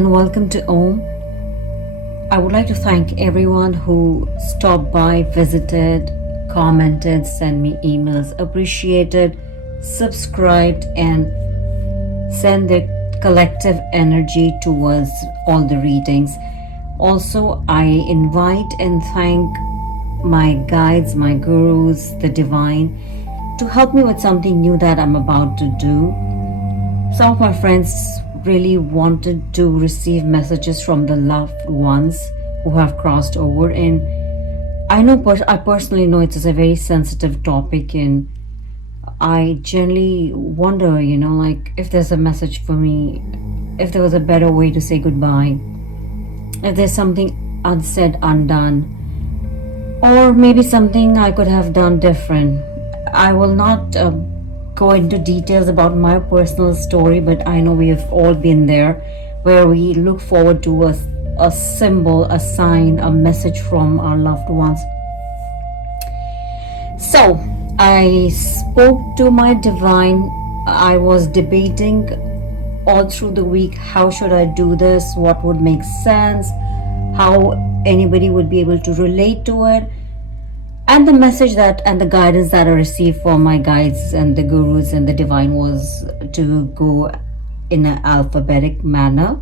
and welcome to Aum. I would like to thank everyone who stopped by, visited, commented, sent me emails, appreciated, subscribed, and sent their collective energy towards all the readings. Also, I invite and thank my guides, my gurus, the divine, to help me with something new that I'm about to do. Some of my friends really wanted to receive messages from the loved ones who have crossed over, and I personally know it's a very sensitive topic, and I generally wonder, like if there's a message for me, if there was a better way to say goodbye, if there's something unsaid, undone, or maybe something I could have done different. I will not go into details about my personal story, but I know we have all been there, where we look forward to a symbol, a sign, a message from our loved ones. So I spoke to my divine. I was debating all through the week, how should I do this, what would make sense, how anybody would be able to relate to it. And the message that and the guidance that I received from my guides and the gurus and the divine was to go in an alphabetic manner.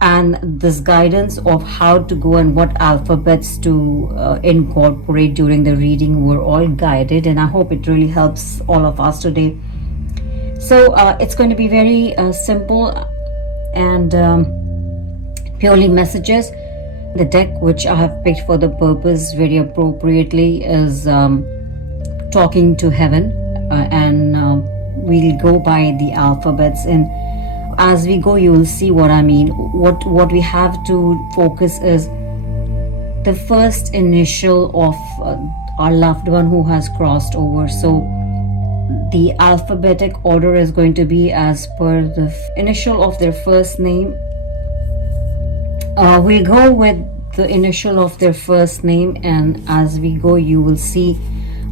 And this guidance of how to go and what alphabets to incorporate during the reading were all guided. And I hope it really helps all of us today. So it's going to be very simple and purely messages. The deck which I have picked for the purpose very appropriately is Talking to Heaven, and we'll go by the alphabets, and as we go you will see what I mean. What we have to focus is the first initial of our loved one who has crossed over. So the alphabetic order is going to be as per the initial of their first name. We'll go with the initial of their first name, and as we go you will see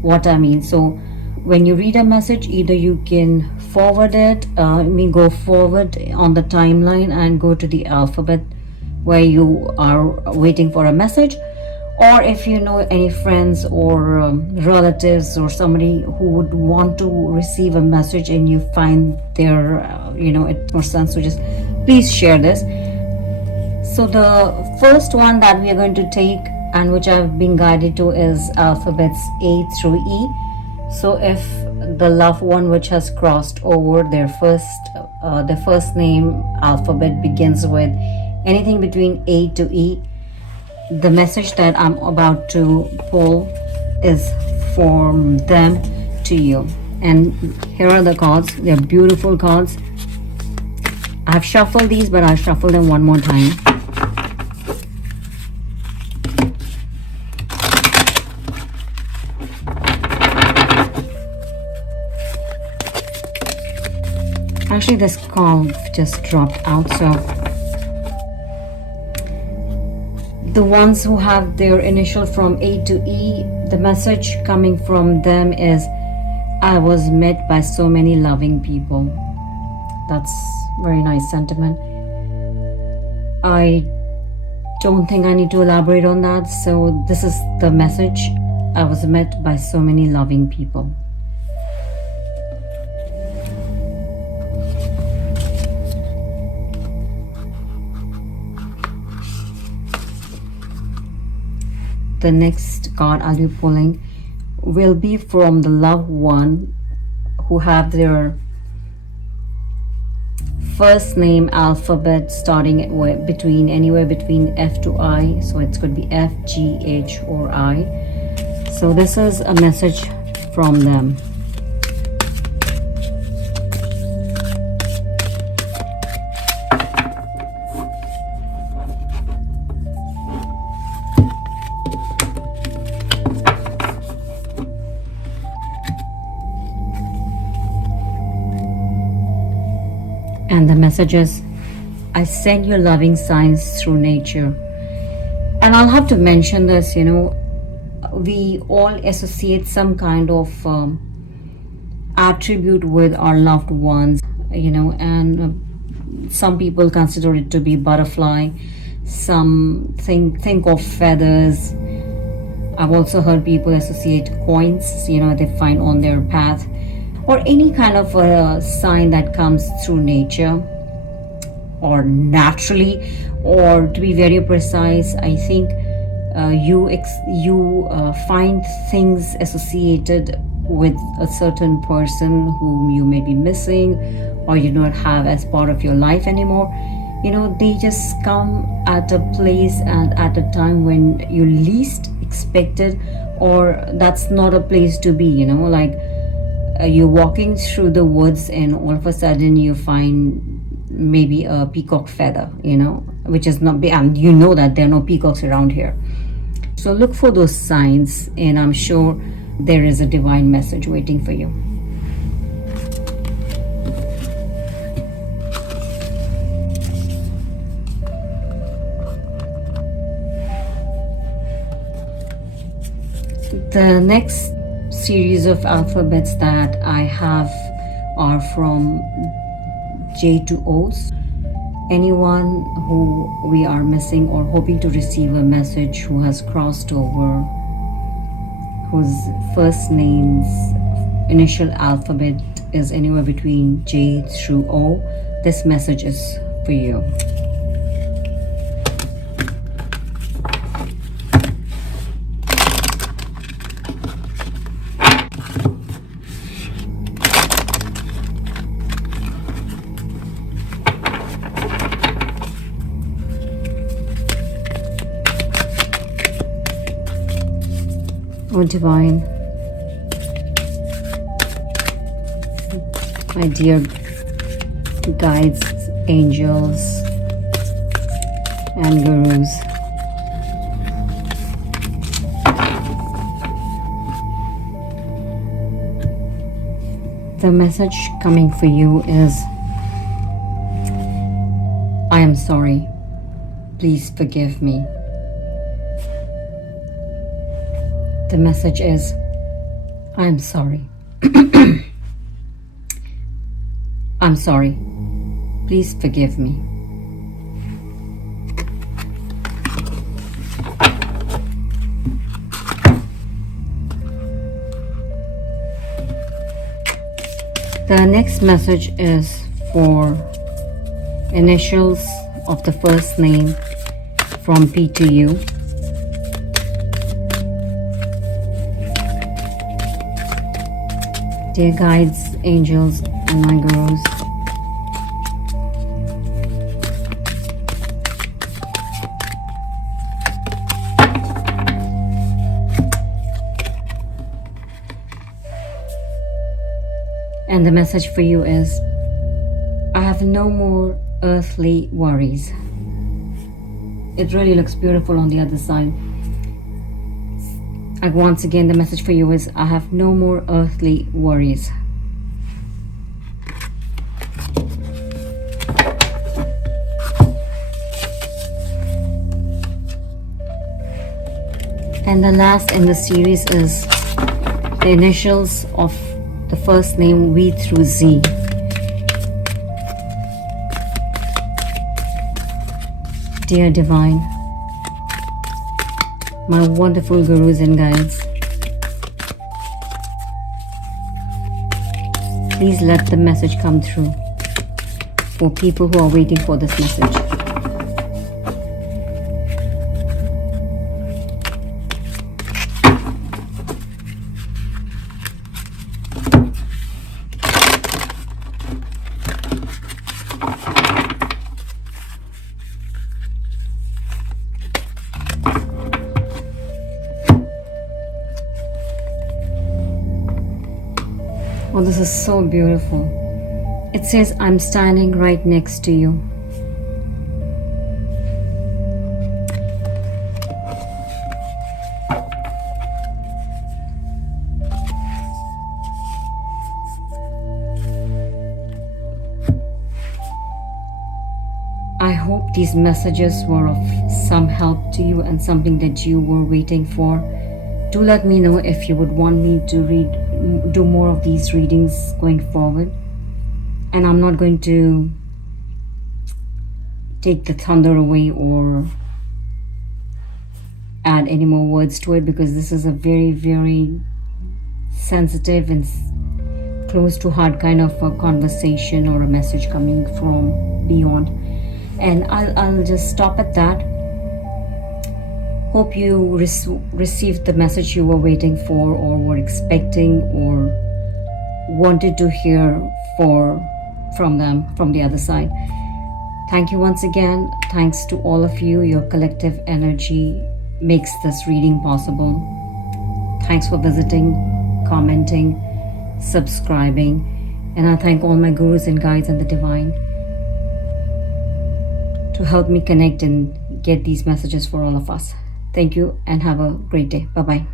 what I mean. So when you read a message, either you can forward it, go forward on the timeline and go to the alphabet where you are waiting for a message, or if you know any friends or relatives or somebody who would want to receive a message and you find their it more sense to just please share this. So the first one that we are going to take and which I've been guided to is alphabets A through E. So if the loved one which has crossed over, their first name alphabet begins with anything between A to E, the message that I'm about to pull is from them to you. And here are the cards. They're beautiful cards. I've shuffled these, but I'll shuffle them one more time. Actually, this card just dropped out, so the ones who have their initial from A to E, the message coming from them is, I was met by so many loving people. That's very nice sentiment. I don't think I need to elaborate on that. So this is the message. I was met by so many loving people. The next card I'll be pulling will be from the loved one who have their first name alphabet starting anywhere between F to I. So it could be F, G, H, or I. So this is a message from them. And the message is, I send you loving signs through nature. And I'll have to mention this, we all associate some kind of attribute with our loved ones, and some people consider it to be butterfly, some think of feathers. I've also heard people associate coins, they find on their path, or any kind of a sign that comes through nature or naturally, or to be very precise, I think you find things associated with a certain person whom you may be missing or you don't have as part of your life anymore. They just come at a place and at a time when you least expected, or that's not a place to be. Like you're walking through the woods and all of a sudden you find maybe a peacock feather, which is not, and that there are no peacocks around here. So look for those signs, and I'm sure there is a divine message waiting for you. The next series of alphabets that I have are from J to O's. Anyone who we are missing or hoping to receive a message who has crossed over, whose first name's initial alphabet is anywhere between J through O, this message is for you. Oh divine, my dear guides, angels and gurus, the message coming for you is, I am sorry, please forgive me. The message is, I am sorry. I'm sorry. Please forgive me. The next message is for initials of the first name from P to U. Dear guides, angels, and my gurus, and the message for you is, I have no more earthly worries. It really looks beautiful on the other side. And once again, the message for you is, I have no more earthly worries. And the last in the series is the initials of the first name V through Z. Dear Divine, my wonderful gurus and guides, please let the message come through for people who are waiting for this message. Oh, this is so beautiful. It says, I'm standing right next to you. I hope these messages were of some help to you and something that you were waiting for. Do let me know if you would want me to do more of these readings going forward. And I'm not going to take the thunder away or add any more words to it, because this is a very, very sensitive and close to heart kind of a conversation or a message coming from beyond. And I'll just stop at that. Hope you received the message you were waiting for, or were expecting, or wanted to hear from them, from the other side. Thank you once again. Thanks to all of you. Your collective energy makes this reading possible. Thanks for visiting, commenting, subscribing, and I thank all my gurus and guides and the divine to help me connect and get these messages for all of us. Thank you and have a great day. Bye-bye.